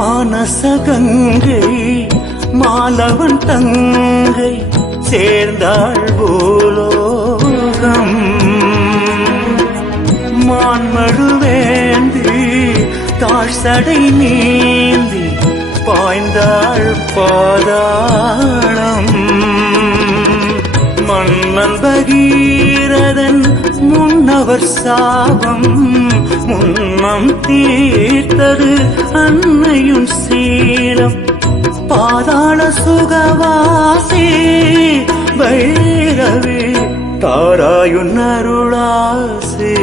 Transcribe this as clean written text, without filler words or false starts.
மானசகங்கை மாலவன் தங்கை சேர்ந்தாள் பூலோகம். மான்மழுவேந்தி தாழ்சடை நீந்தி பாய்ந்தாள் பாதாளம். மன்னன் பகீரதன் முன்னவர் சாபம் முன்னம் தீர்த்தது அன்னையும் சீலம். பாதாள சுகவாசி பைரவி தாராயுன் அருளாசி.